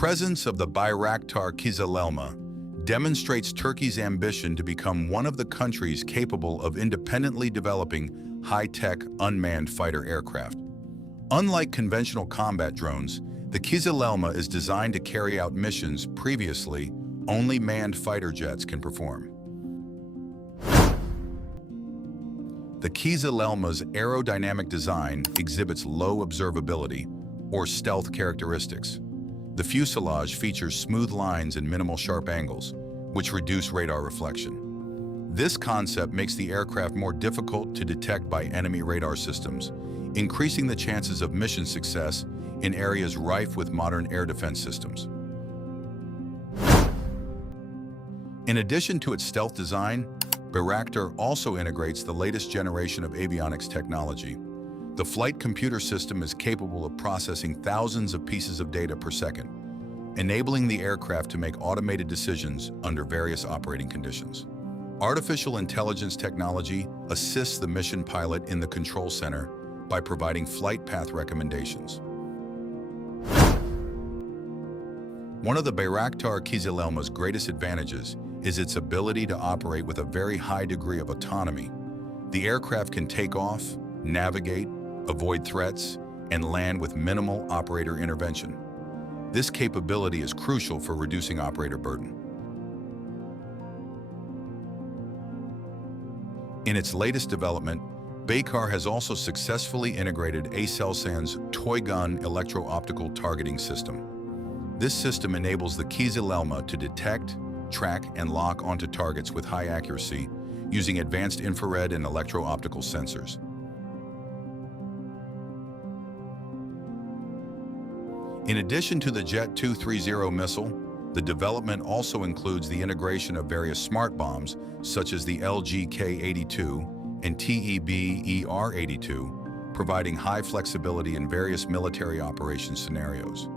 presence of the Bayraktar KIZILELMA demonstrates Turkey's ambition to become one of the countries capable of independently developing high-tech unmanned fighter aircraft. Unlike conventional combat drones, the KIZILELMA is designed to carry out missions previously only manned fighter jets can perform. The KIZILELMA's aerodynamic design exhibits low observability, or stealth characteristics. The fuselage features smooth lines and minimal sharp angles, which reduce radar reflection. This concept makes the aircraft more difficult to detect by enemy radar systems, increasing the chances of mission success in areas rife with modern air defense systems. In addition to its stealth design, Bayraktar also integrates the latest generation of avionics technology. The flight computer system is capable of processing thousands of pieces of data per second, enabling the aircraft to make automated decisions under various operating conditions. Artificial intelligence technology assists the mission pilot in the control center by providing flight path recommendations. One of the Bayraktar KIZILELMA's greatest advantages is its ability to operate with a very high degree of autonomy. The aircraft can take off, navigate, avoid threats, and land with minimal operator intervention. This capability is crucial for reducing operator burden. In its latest development, Bayraktar has also successfully integrated Aselsan's toy gun electro-optical targeting system. This system enables the KIZILELMA to detect, track, and lock onto targets with high accuracy using advanced infrared and electro-optical sensors. In addition to the Jet 230 missile, the development also includes the integration of various smart bombs such as the LGK-82 and TEB-ER-82, providing high flexibility in various military operations scenarios.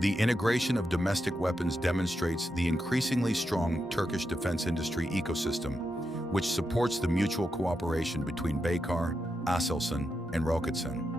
The integration of domestic weapons demonstrates the increasingly strong Turkish defense industry ecosystem, which supports the mutual cooperation between Bayraktar, Aselsan, and Roketsan.